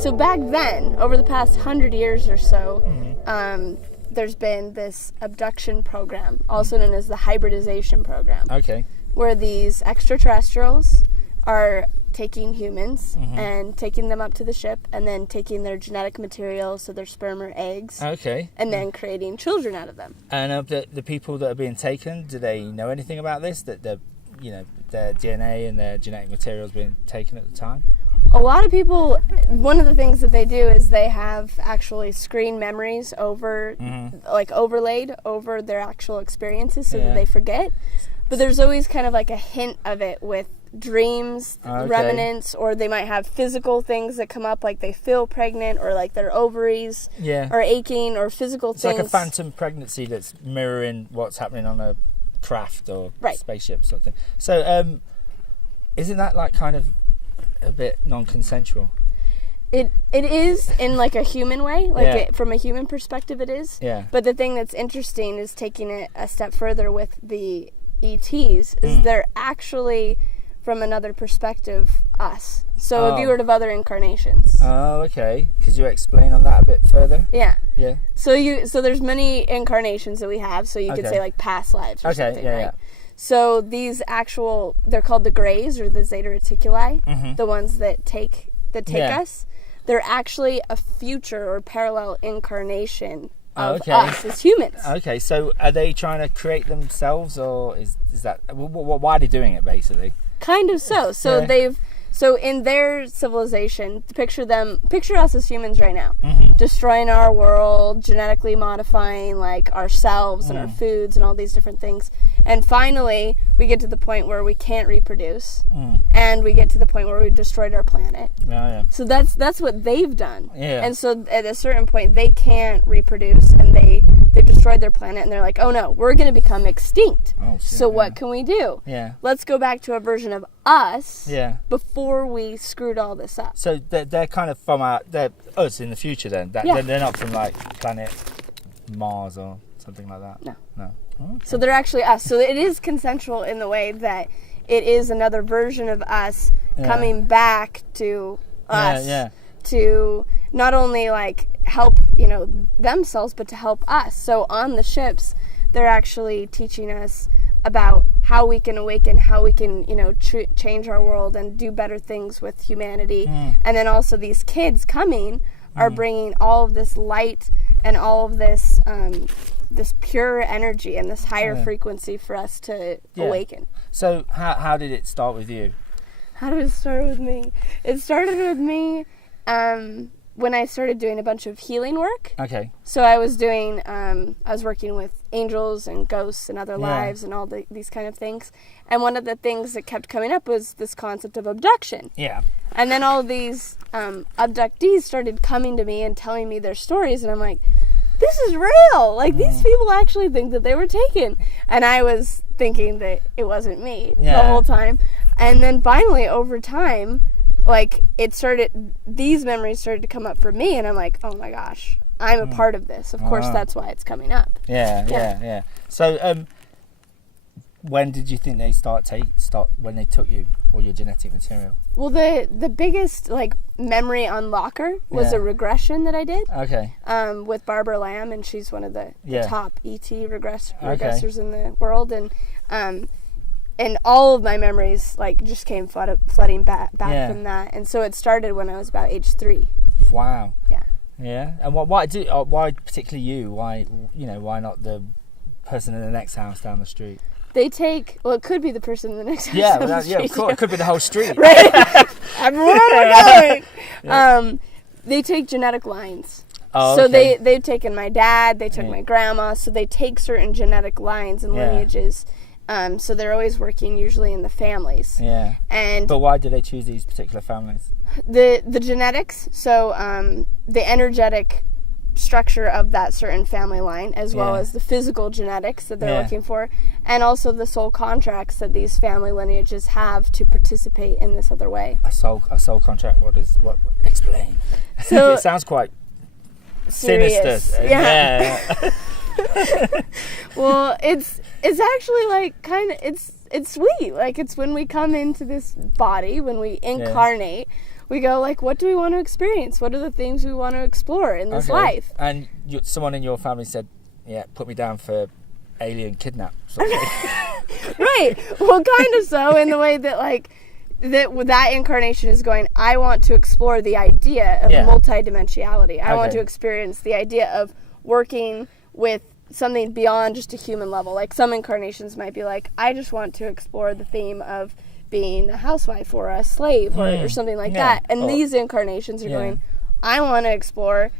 So back then, over the past 100 years or so, there's been this abduction program, also known as the hybridization program. Okay. Where these extraterrestrials are taking humans and taking them up to the ship and then taking their genetic material, so their sperm or eggs, and then creating children out of them. And the people that are being taken, do they know anything about this? That their DNA and their genetic material is being taken at the time? A lot of people, one of the things that they do is they have actually screen memories over, like overlaid over their actual experiences so that they forget. But there's always kind of like a hint of it with dreams, remnants, or they might have physical things that come up, like they feel pregnant or like their ovaries are aching or physical things. It's like a phantom pregnancy that's mirroring what's happening on a craft or spaceship sort of thing. So isn't that like kind of a bit non-consensual? It is in like a human way, like from a human perspective it is. Yeah. But the thing that's interesting is taking it a step further with the ETs is they're actually from another perspective us. So a viewer of other incarnations. Oh, okay. Could you explain on that a bit further? Yeah. Yeah. So there's many incarnations that we have, so you could say like past lives or something, right? Yeah. So these they're called the Greys or the Zeta Reticuli, the ones that take us. They're actually a future or parallel incarnation of us as humans. Okay, so are they trying to create themselves, or is that why are they doing it basically? Kind of so. So So in their civilization, picture us as humans right now, destroying our world, genetically modifying like ourselves and our foods and all these different things. And finally, we get to the point where we can't reproduce, and we get to the point where we destroyed our planet. So that's what they've done. And so at a certain point, they can't reproduce, and they've destroyed their planet, and they're like, oh no, we're going to become extinct. So what can we do? Let's go back to a version of us before we screwed all this up. So they're kind of from they're us in the future then? They're not from like planet Mars or something like that? No. Okay. So they're actually us. So it is consensual in the way that it is another version of us coming back to us to not only like help themselves, but to help us. So on the ships, they're actually teaching us about how we can awaken, how we can change our world and do better things with humanity. And then also these kids coming are bringing all of this light and all of this this pure energy and this higher frequency for us to awaken. So how did it start with you? How did it start with me? It started with me when I started doing a bunch of healing work. Okay. So I was doing, I was working with angels and ghosts and other lives and all these kind of things. And one of the things that kept coming up was this concept of abduction. Yeah. And then all these abductees started coming to me and telling me their stories, and I'm like, this is real. Like, these people actually think that they were taken. And I was thinking that it wasn't me the whole time. And then finally, over time, like, these memories started to come up for me, and I'm like, oh my gosh, I'm a part of this. Of course, that's why it's coming up. Yeah. So, when did you think they when they took you, all your genetic material? Well, the biggest, like, memory unlocker was a regression that I did. Okay. With Barbara Lamb, and she's one of the top ET regressors in the world, and all of my memories, like, just came flooding back from that. And so it started when I was about age 3. Wow. Yeah. Yeah. And why particularly you? Why not the person in the next house down the street? It could be the person in the next house down the street. Yeah, of course. It could be the whole street. Right? Everyone going. They take genetic lines. Oh, so they've taken my dad, they took my grandma, so they take certain genetic lines and lineages So they're always working usually in the families. Yeah. But why do they choose these particular families? The genetics, so the energetic structure of that certain family line, as well as the physical genetics that they're looking for, and also the soul contracts that these family lineages have to participate in this other way. A soul contract. What explain? So it sounds quite serious. Sinister. Yeah. Well, it's actually like kind of it's sweet. Like, it's when we come into this body, when we incarnate. We go, like, what do we want to experience? What are the things we want to explore in this life? And someone in your family said, yeah, put me down for alien kidnap. Sort of right. Well, kind of so, in the way that, like, that incarnation is going, I want to explore the idea of multidimensionality. I want to experience the idea of working with something beyond just a human level. Like, some incarnations might be like, I just want to explore the theme of being a housewife or a slave or something like that. And these incarnations are going, I want to explore,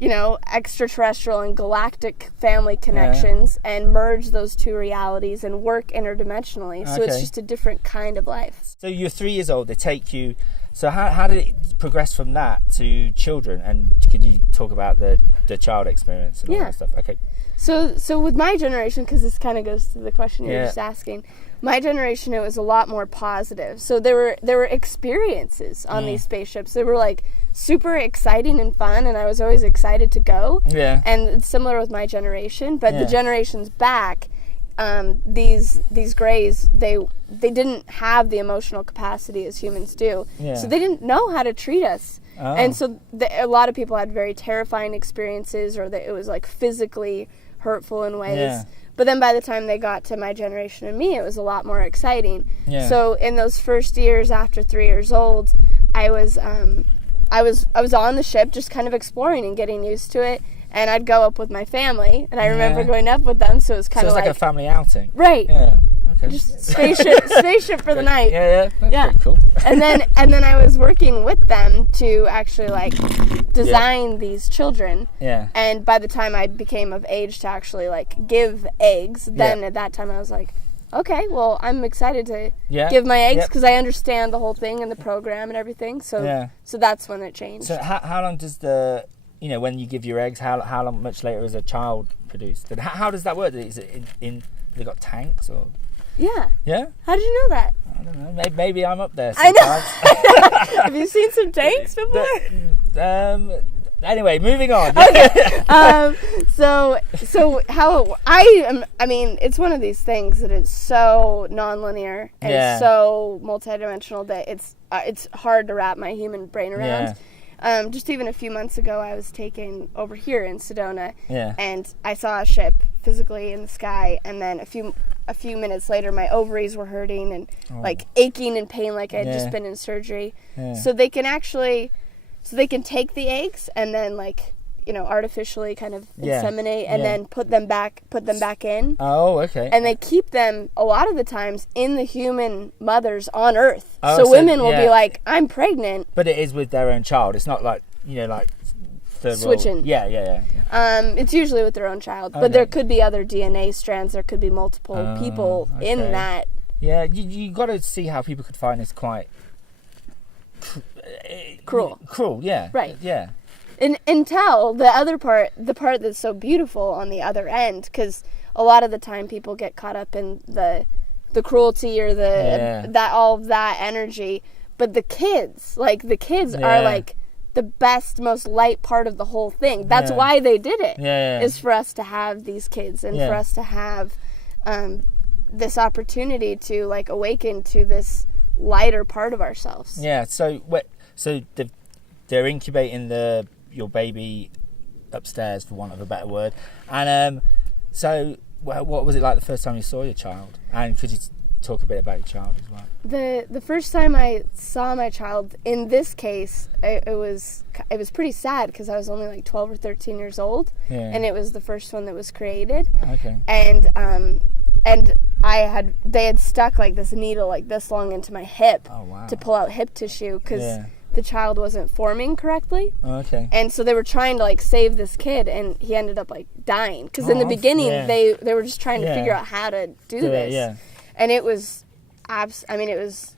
extraterrestrial and galactic family connections and merge those two realities and work interdimensionally. So it's just a different kind of life. So you're 3 years old, they take you. So how did it progress from that to children? And can you talk about the child experience and all that stuff? Okay. So with my generation, because this kind of goes to the question you were just asking, my generation, it was a lot more positive. So there were experiences on these spaceships. They were like super exciting and fun, and I was always excited to go. Yeah. And it's similar with my generation, but the generations back, these Greys, they didn't have the emotional capacity as humans do. Yeah. So they didn't know how to treat us. Oh. And so a lot of people had very terrifying experiences, or that it was like physically hurtful in ways. Yeah. But then by the time they got to my generation and me, it was a lot more exciting. Yeah. So in those first years after 3 years old, I was on the ship just kind of exploring and getting used to it. And I'd go up with my family, and I remember going up with them, so it was kind of like a family outing. Right. Yeah. Okay. Just spaceship for the night. Yeah. That's pretty cool. and then I was working with them to actually like design these children. Yeah. And by the time I became of age to actually like give eggs, then at that time I was like, okay, well, I'm excited to give my eggs because I understand the whole thing and the program and everything. So that's when it changed. So how long does when you give your eggs, how much later is a child produced? And how does that work? Is it they got tanks or? Yeah. Yeah? How did you know that? I don't know. Maybe I'm up there sometimes. I know. Have you seen some tanks before? Anyway, moving on. Okay. So how it's one of these things that is so nonlinear and so multidimensional that it's hard to wrap my human brain around. Yeah. Just even a few months ago, I was taken over here in Sedona, and I saw a ship physically in the sky, and then a few minutes later, my ovaries were hurting and like aching in pain, like I had just been in surgery. Yeah. So they can take the eggs and then artificially kind of inseminate and then put them back in. Oh, okay. And they keep them a lot of the times in the human mothers on Earth. So women will be like, I'm pregnant. But it is with their own child. It's not like switching. Yeah. It's usually with their own child, but there could be other DNA strands. There could be multiple people in that. Yeah, you got to see how people could find this quite cruel. Cruel, yeah. Right. Yeah. Until the other part, the part that's so beautiful on the other end, because a lot of the time people get caught up in the cruelty or all of that energy, but the kids are like the best, most light part of the whole thing. That's why they did it. Is for us to have these kids and for us to have this opportunity to like awaken to this lighter part of ourselves. Yeah. So they're incubating your baby upstairs, for want of a better word. And what was it like the first time you saw your child? And could you talk a bit about your child as well? The first time I saw my child, in this case, it was pretty sad because I was only like 12 or 13 years old, and it was the first one that was created. Okay. And they had stuck like this needle like this long into my hip to pull out hip tissue because the child wasn't forming correctly. Oh, okay. And so they were trying to like save this kid, and he ended up like dying because in the beginning they were just trying to figure out how to do this. Yeah. And it was, it was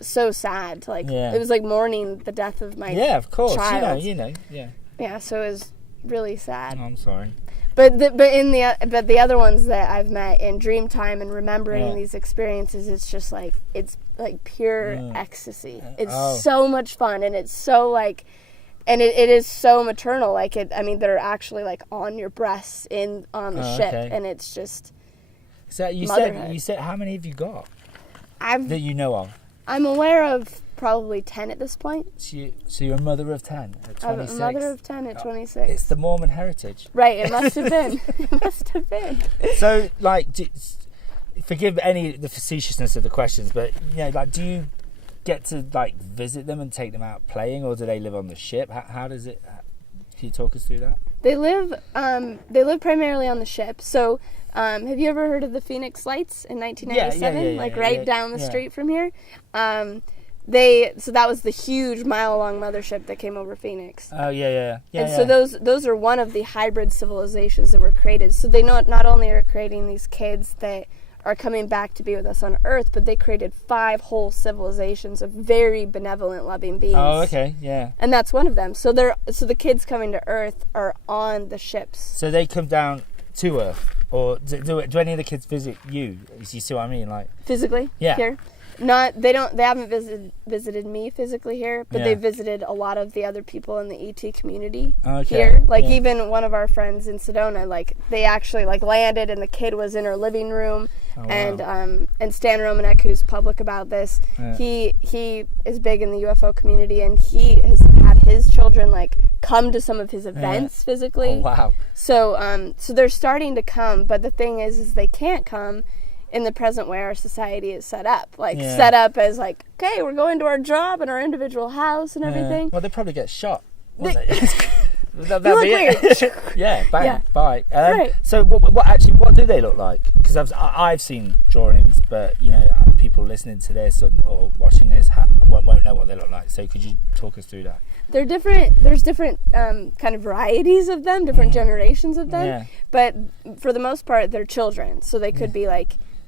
so sad to it was like mourning the death of my of course, child. you know, yeah. Yeah, so it was really sad. Oh, I'm sorry. But the other ones that I've met in Dreamtime and remembering these experiences, it's just like, it's like pure ecstasy. It's so much fun, and it's so like, and it is so maternal. Like they're actually like on your breasts on the ship, and it's just. So you motherhood. said how many have you got? That you know of? I'm aware of probably 10 at this point. So you're a mother of 10 at 26? I'm a mother of 10 at 26. It's the Mormon heritage. Right, it must have been. It must have been. So, like, forgive any of the facetiousness of the questions, but, do you get to, visit them and take them out playing, or do they live on the ship? How does it... Can you talk us through that? They live primarily on the ship. So, have you ever heard of the Phoenix Lights in 1997? Down the street from here. So that was the huge mile-long mothership that came over Phoenix. Oh yeah. So those are one of the hybrid civilizations that were created. So they not only are creating these kids that are coming back to be with us on Earth, but they created 5 whole civilizations of very benevolent, loving beings. Oh, okay, yeah. And that's one of them. So the kids coming to Earth are on the ships. So they come down to Earth, or do any of the kids visit you? You see what I mean, like physically? Yeah. Here. They haven't visited me physically here, but they visited a lot of the other people in the ET community here. Even one of our friends in Sedona, they actually landed and the kid was in her living room. Oh, wow. And Stan Romanek, who's public about this, he is big in the UFO community, and he has had his children come to some of his events physically. Oh, wow. So they're starting to come, but the thing is they can't come in the present way our society is set up. Set up as okay, we're going to our job and our individual house and everything. Well, they probably get shot, wouldn't they? That'd be it. Yeah, bang, bye. Right. So what do they look like? Because I've seen drawings, but people listening to this or watching this won't know what they look like. So could you talk us through that? They're different. There's different kind of varieties of them, different generations of them. Yeah. But for the most part, they're children. So they could be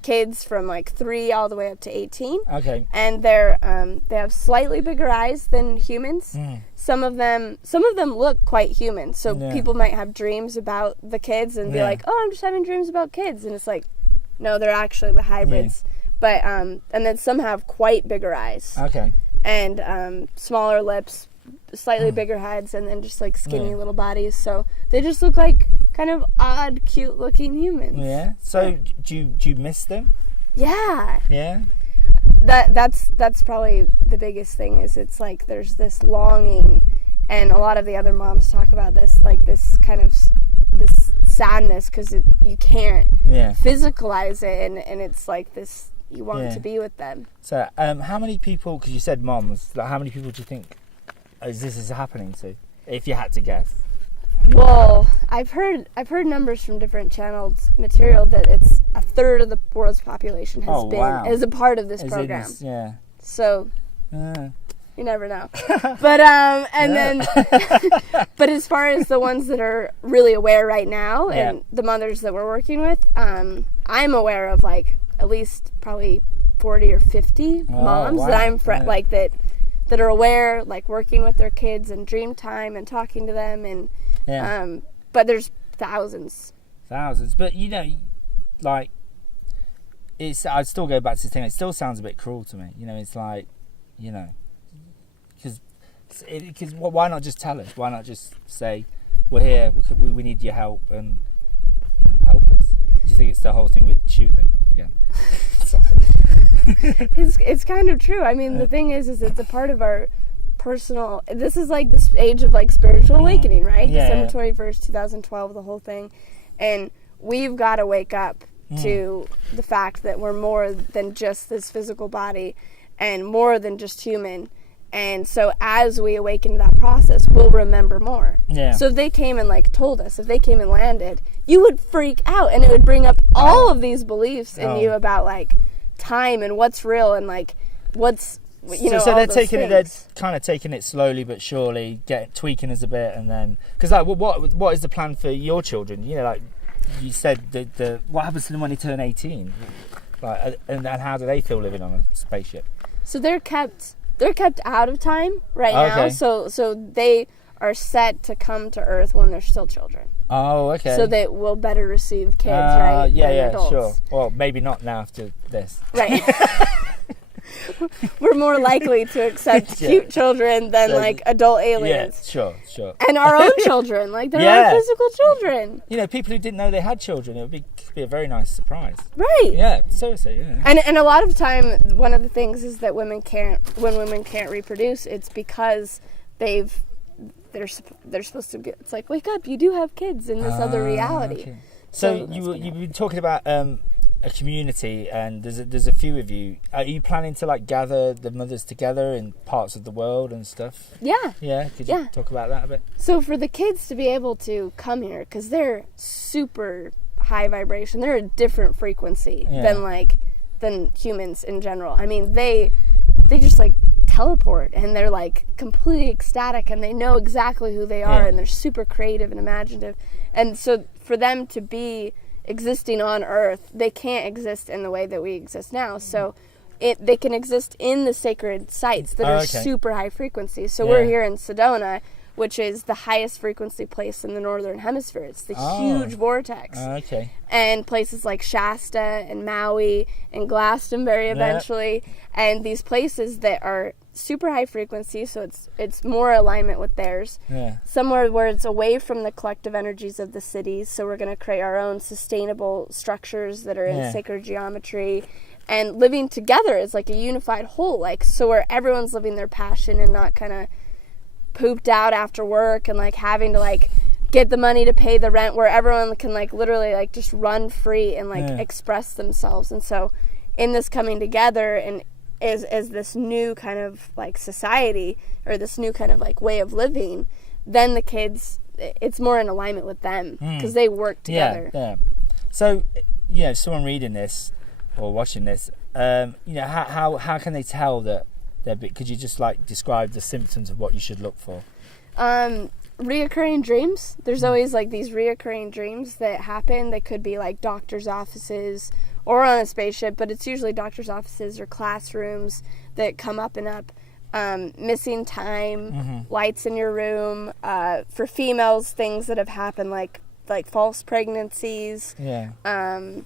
kids from 3 all the way up to 18. Okay. And they have slightly bigger eyes than humans. Some of them look quite human. So people might have dreams about the kids and be like, "Oh, I'm just having dreams about kids," and it's no, they're actually the hybrids. But and then some have quite bigger eyes. Okay. And smaller lips, slightly bigger heads, and then just skinny little bodies. So they just look like kind of odd, cute-looking humans. Yeah. So do you miss them? Yeah. Yeah. That's probably the biggest thing. Is it's there's this longing, and a lot of the other moms talk about this, this kind of this sadness because you can't physicalize it, and it's this you want to be with them. So how many people? Because you said moms. How many people do you think this is happening to? If you had to guess. Well, I've heard numbers from different channels material that it's a third of the world's population is a part of this program. So you never know. But then but as far as the ones that are really aware right now and the mothers that we're working with, I'm aware of at least probably 40 or 50 moms that I'm that are aware, working with their kids and Dreamtime and talking to them and but there's thousands, but it's I'd still go back to the thing, it still sounds a bit cruel to me, because why not just tell us, why not just say we're here, we need your help and help us? Do you think it's the whole thing with shoot them again? Sorry. It's kind of true. I mean, the thing is it's a part of our personal. This is this age of spiritual awakening, right? December 21st, 2012, the whole thing, and we've got to wake up to the fact that we're more than just this physical body, and more than just human. And so as we awaken to that process, we'll remember more. Yeah. So if they came and told us, if they came and landed, you would freak out, and it would bring up all of these beliefs in you about time and what's real and what's so they're taking it. They're kind of taking it slowly but surely, tweaking us a bit, and then because what is the plan for your children? You said the what happens to them when they turn 18? Like, and how do they feel living on a spaceship? So they're kept out of time right now. So they are set to come to Earth when they're still children. Oh, okay. So they will better receive kids, right? Yeah, than adults. Sure. Well, maybe not now after this. Right. We're more likely to accept cute children than like adult aliens. Yeah, sure. And our own children, like they're our physical children. You know, people who didn't know they had children, it would be a very nice surprise. Right. Yeah, seriously. Yeah. And a lot of time, one of the things is that when women can't reproduce, it's because they're supposed to get. It's like, wake up, you do have kids in this other reality. Okay. So you've been talking about a community, and there's a few of you. Are you planning to like gather the mothers together in parts of the world and stuff? Yeah. Yeah. Could you talk about that a bit? So for the kids to be able to come here, because they're super high vibration, they're a different frequency than humans in general. I mean, they just like teleport, and they're like completely ecstatic, and they know exactly who they are, and they're super creative and imaginative. And so for them to be existing on Earth, they can't exist in the way that we exist now. So they can exist in the sacred sites that are super high frequency. So we're here in Sedona, which is the highest frequency place in the northern hemisphere. It's the huge vortex. And places like Shasta and Maui and Glastonbury eventually, and these places that are super high frequency, so it's more alignment with theirs. Somewhere where it's away from the collective energies of the cities, so we're going to create our own sustainable structures that are in sacred geometry, and living together is like a unified whole, like so where everyone's living their passion and not kind of pooped out after work and like having to like get the money to pay the rent, where everyone can like literally like just run free and like express themselves. And so in this coming together and as this new kind of like society, or this new kind of like way of living, then the kids, it's more in alignment with them because they work together. So someone reading this or watching this, how can they tell that could you just like describe the symptoms of what you should look for? Reoccurring dreams. There's always like these reoccurring dreams that happen. They could be like doctor's offices or on a spaceship, but it's usually doctor's offices or classrooms that come up and up. Missing time, lights in your room. For females, things that have happened like false pregnancies. And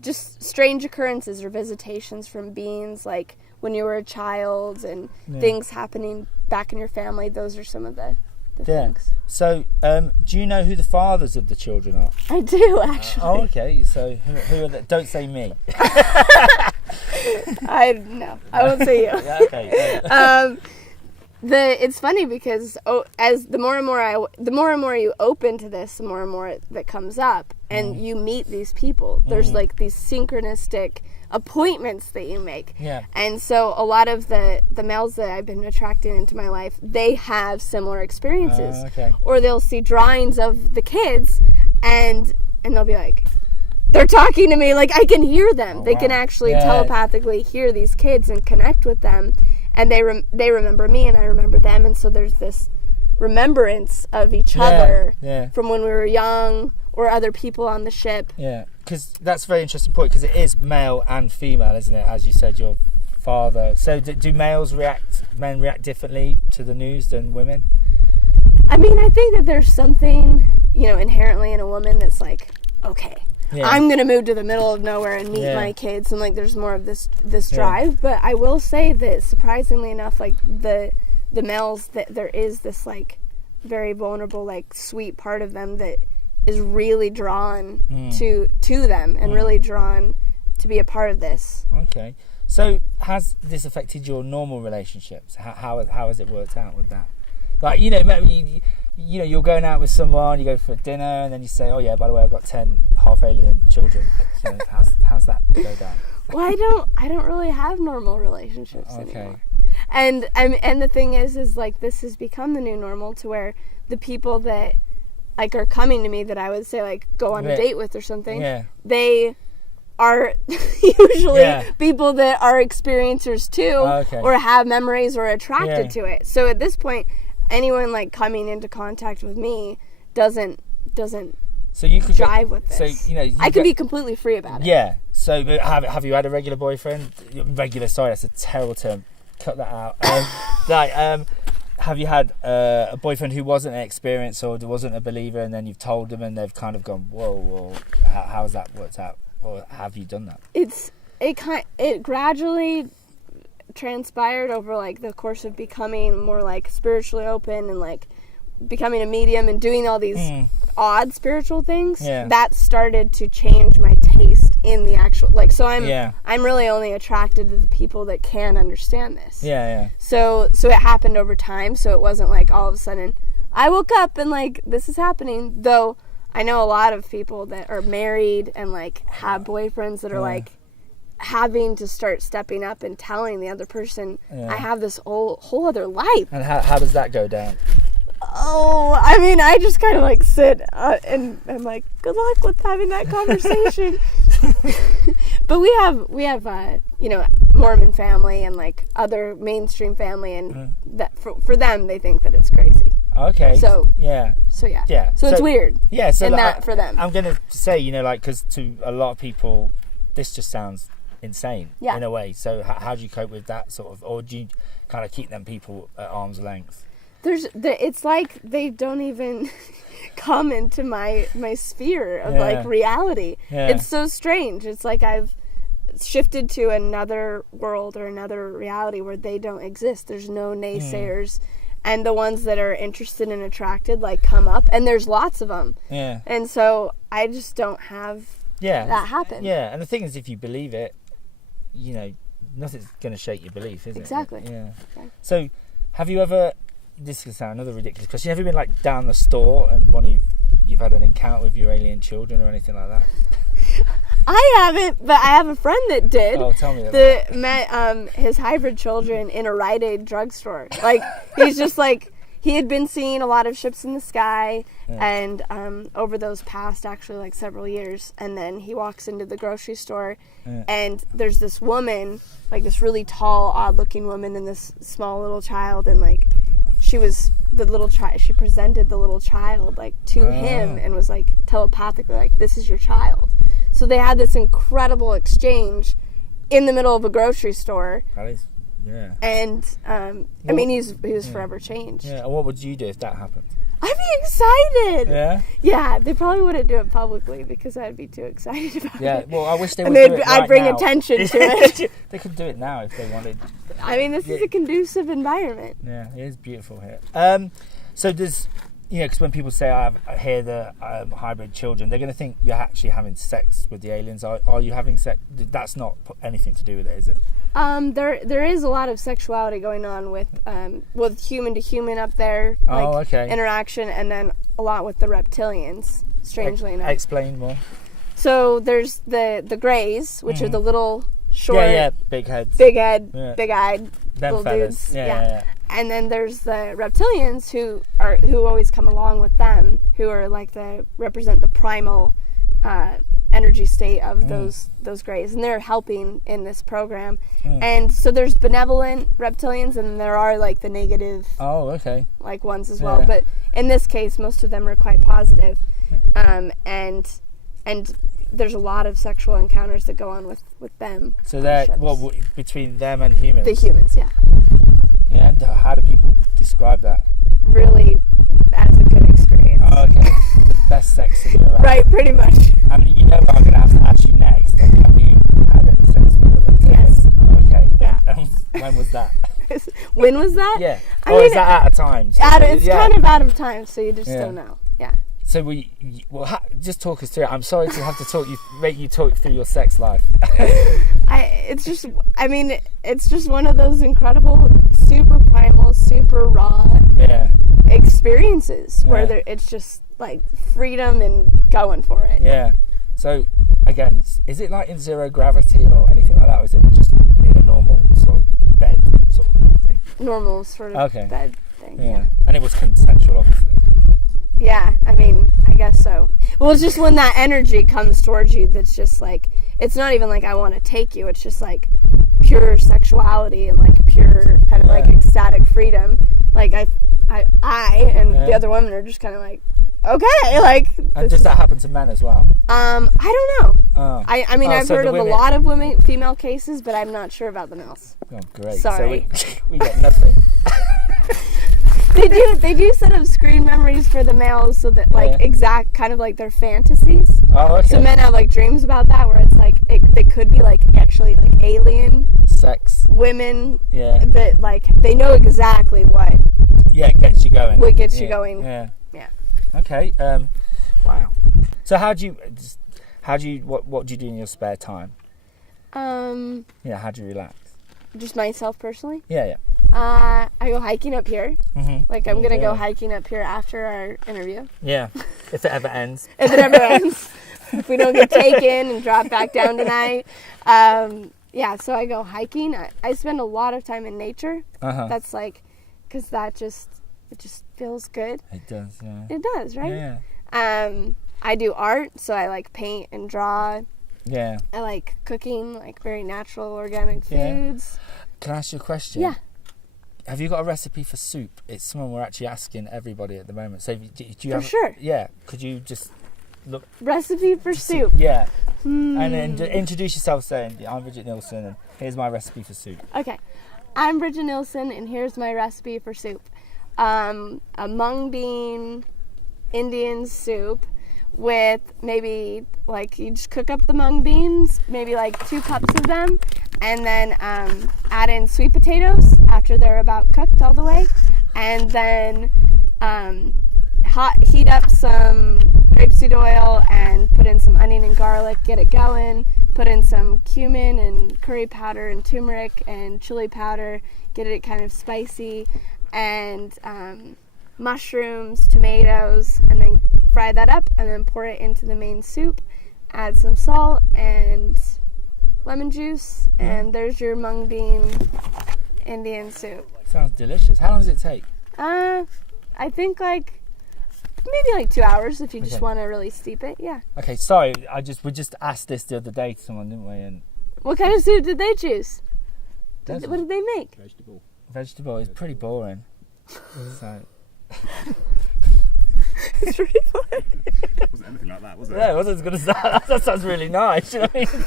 just strange occurrences or visitations from beings like when you were a child, and things happening back in your family. Those are some of the things. So, do you know who the fathers of the children are? I do, actually. Okay. So, who are they? Don't say me. I won't say you. Okay. It's funny because as the more and more you open to this, the more and more that comes up, and you meet these people. There's like these synchronistic appointments that you make. And so a lot of the males that I've been attracting into my life, they have similar experiences. Or they'll see drawings of the kids and they'll be like, they're talking to me, like I can hear them. They can actually telepathically hear these kids and connect with them, and they remember me and I remember them, and so there's this remembrance of each other from when we were young or other people on the ship. Because that's a very interesting point, because it is male and female, isn't it? As you said, your father. So do men react differently to the news than women? I mean, I think that there's something, inherently in a woman that's like, okay, I'm going to move to the middle of nowhere and meet my kids, and like there's more of this drive. But I will say that surprisingly enough, like the males, that there is this like very vulnerable, like sweet part of them that is really drawn to them and really drawn to be a part of this. Okay. So has this affected your normal relationships? How has it worked out with that? Like, maybe you're going out with someone, you go for dinner, and then you say, oh yeah, by the way, I've got 10 half alien children. How's that go down? Well, I don't really have normal relationships anymore. And the thing is like this has become the new normal, to where the people that like are coming to me that I would say like go on a date with or something, they are usually people that are experiencers too, or have memories or are attracted to it. So at this point, anyone like coming into contact with me doesn't So you could drive with this. So, you know, I could be completely free about it. Yeah. So have you had a regular boyfriend? Sorry, that's a terrible term. Cut that out. Have you had a boyfriend who wasn't an experienced or wasn't a believer, and then you've told them and they've kind of gone, whoa, how's that worked out? Or have you done that? It gradually transpired over like the course of becoming more like spiritually open and like becoming a medium and doing all these odd spiritual things. That started to change my taste in the actual I'm really only attracted to the people that can understand this. So it happened over time, so it wasn't like all of a sudden I woke up and like this is happening. Though I know a lot of people that are married and like have boyfriends that are like having to start stepping up and telling the other person I have this whole other life. And how does that go down? Oh, I mean, I just kind of like sit and I'm like, good luck with having that conversation. But we have you know, Mormon family and like other mainstream family, and that for them they think that it's crazy. Okay. So yeah. So it's weird. Yeah. So and like, that for them. I'm gonna say, you know, like, because to a lot of people, this just sounds insane in a way. So how do you cope with that sort of, or do you kind of keep them people at arm's length? It's like they don't even come into my sphere of like reality. It's so strange. It's like I've shifted to another world or another reality where they don't exist. There's no naysayers, and the ones that are interested and attracted like come up, and there's lots of them. And so I just don't have that happen. And the thing is, if you believe it, you know, nothing's going to shake your belief, is it? Exactly. Okay. So have you ever, this could sound another ridiculous question, have you been like down the store and you've had an encounter with your alien children or anything like that? I haven't, but I have a friend that did. Oh, tell me that. That met his hybrid children in a Rite Aid drugstore. Like, he's just like, he had been seeing a lot of ships in the sky, and over those past actually like several years, and then he walks into the grocery store, and there's this woman, like this really tall, odd-looking woman, and this small little child, and like she presented the little child like to him and was like telepathically like, this is your child. So they had this incredible exchange in the middle of a grocery store. That is, and I mean, he was forever changed. And what would you do if that happened? I'd be excited. Yeah, they probably wouldn't do it publicly because I'd be too excited about it. Well, I wish they would do it I'd bring now. attention to it. They could do it now if they wanted. I mean, this is a conducive environment. Yeah, it is beautiful here. So there's, you know, because when people say I hear the hybrid children, they're going to think you're actually having sex with the aliens. Are you having sex? That's not anything to do with it, is it? There is a lot of sexuality going on with human to human up there, like interaction, and then a lot with the reptilians. Strangely enough. Explain more. So there's the Greys, which are the little short, big heads, big-eyed little dudes. Yeah. And then there's the reptilians who always come along with them, who are like represent the primal energy state of those Greys, and they're helping in this program. And so there's benevolent reptilians, and there are like the negative like ones as well, but in this case most of them are quite positive. And there's a lot of sexual encounters that go on with them. So they're between them and humans? The humans, yeah, and how do people describe that? Really, that's a good experience. The best sex in your life. Right, pretty much. And you know what I'm going to have to ask you next. Have you had any sex with a reptilian? Yes. Okay. Yeah. When was that? When was that? Yeah. Is that out of time? So it's kind of out of time, so you just don't know. Yeah. So just talk us through it. I'm sorry to have to make you talk through your sex life. It's just one of those incredible, super primal, super raw experiences where it's just like freedom and going for it. Yeah. So again, is it like in zero gravity or anything like that, or is it just in a normal sort of bed sort of thing? Normal sort of bed thing. Yeah. And it was consensual, obviously. Yeah, I mean, I guess so. Well, it's just when that energy comes towards you that's just like, it's not even like I want to take you, it's just like pure sexuality and like pure kind of like ecstatic freedom. Like I and the other women are just kind of like, okay, like. And does that happen to men as well? I don't know. Oh. I mean, I've heard of a lot of female cases, but I'm not sure about the males. Oh, great. Sorry. So we get nothing. They do set up screen memories for the males so that like exact kind of like their fantasies. Oh, okay. So men have like dreams about that where it's like they could be like actually like alien sex women. Yeah. That like they know exactly what. Yeah, gets you going. What gets you going? Yeah. Yeah. Okay. Wow. So what do you do in your spare time? Yeah. How do you relax? Just myself personally. Yeah. I go hiking up here. Mm-hmm. Like I'm gonna go hiking up here after our interview. Yeah, if it ever ends. If it ever ends. If we don't get taken and drop back down tonight. Yeah, so I go hiking. I spend a lot of time in nature. That's like, because it just feels good. It does, yeah. It does, right? Yeah. I do art, so I like paint and draw. Yeah. I like cooking, like very natural, organic foods. Can I ask you a question? Yeah. Have you got a recipe for soup? It's someone we're actually asking everybody at the moment. So do you have? For sure. Yeah. Could you just look? Recipe for soup. Yeah. And then introduce yourself saying, I'm Briget Neilsen and here's my recipe for soup. Okay. I'm Bridget Nielson and here's my recipe for soup. A mung bean Indian soup with maybe like you just cook up the mung beans, maybe like 2 cups of them, and then add in sweet potatoes after they're about cooked all the way, and then heat up some grapeseed oil and put in some onion and garlic, get it going, put in some cumin and curry powder and turmeric and chili powder, get it kind of spicy, and mushrooms, tomatoes, and then fry that up and then pour it into the main soup, add some salt and lemon juice, and there's your mung bean Indian soup. Sounds delicious. How long does it take? I think like maybe like 2 hours if you just want to really steep it. Yeah. Okay, sorry, we just asked this the other day to someone, didn't we? And what kind of soup did they choose? What did they make? Vegetable is pretty boring. So it's pretty boring. It wasn't anything like that, was it? Yeah, I wasn't going to say that sounds really nice. You know what I mean?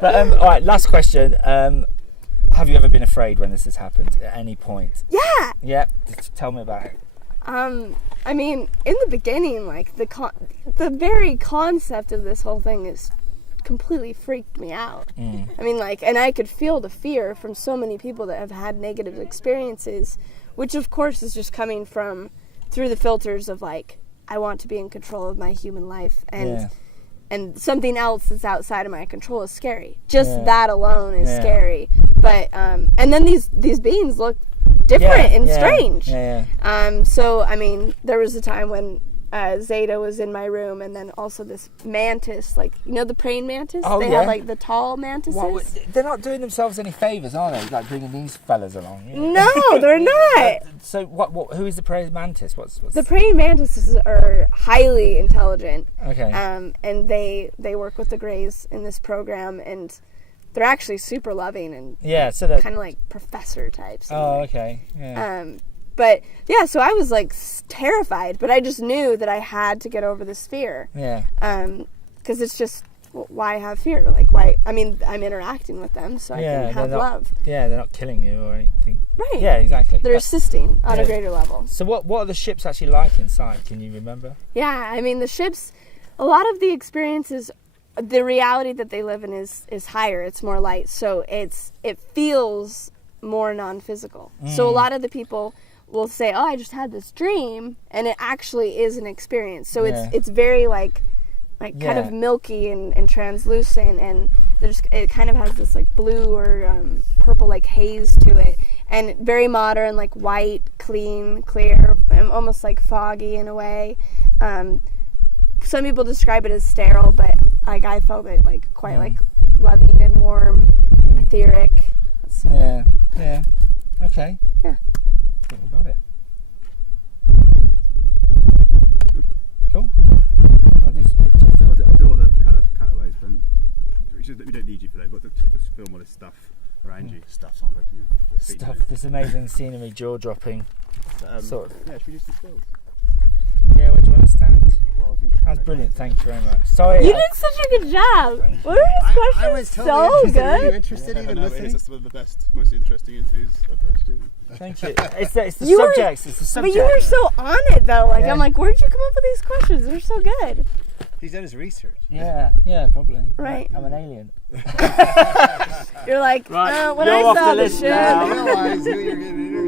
But all right, last question. Have you ever been afraid when this has happened at any point? Yeah. Yeah. Just tell me about it. I mean, in the beginning, like the very concept of this whole thing is completely freaked me out. I mean, like, and I could feel the fear from so many people that have had negative experiences, which of course is just coming from through the filters of like, I want to be in control of my human life, and something else that's outside of my control is scary. Just that alone is scary. But and then these beings look different and strange. So I mean, there was a time when Zeta was in my room, and then also this mantis, like, you know, the praying mantis? They have like the tall mantises. They're not doing themselves any favours, are they? Like bringing these fellas along. You know? No, they're not. So who is the praying mantis? What's the praying mantises are highly intelligent. Okay. And they work with the Greys in this program, and they're actually super loving and so they're kind of like professor types. Oh, okay. Yeah. But yeah, so I was like terrified, but I just knew that I had to get over this fear. Yeah. Because it's just, why have fear? Like, why? I mean, I'm interacting with them, so I can have love. Yeah, they're not killing you or anything. Right. Yeah, exactly. They're assisting on a greater level. So what are the ships actually like inside? Can you remember? Yeah, I mean, the ships, a lot of the experiences, the reality that they live in is higher. It's more light, so it feels more non-physical. So a lot of the people will say, oh, I just had this dream, and it actually is an experience. So it's very like kind of milky and translucent, and it kind of has this like blue or purple like haze to it, and very modern, like white, clean, clear, and almost like foggy in a way. Some people describe it as sterile, but like I felt it like quite like loving and warm, etheric. So, yeah. Okay. Yeah. I think we got it. Cool. I'll do some pictures. I'll do all the cutaways, but we don't need you for that. But just film all this stuff around you. Stuff's not very, stuff. This amazing scenery, jaw dropping. Sort of. Yeah, should we do some stills? Yeah, where do you want to stand? Brilliant, thank you very much. Sorry. You did such a good job. What are his questions? I was totally so interested. Are you good. interested even listening? It's one of the best, most interesting interviews I've heard you do. Thank you. It's the subjects. It's the subject. But you were so on it though. Like I'm like, where did you come up with these questions? They're so good. He's done his research. Yeah, probably. Right. I'm an alien. You're like, Right, when you're I off saw the the list ship. now. I realize who you're getting interviewed.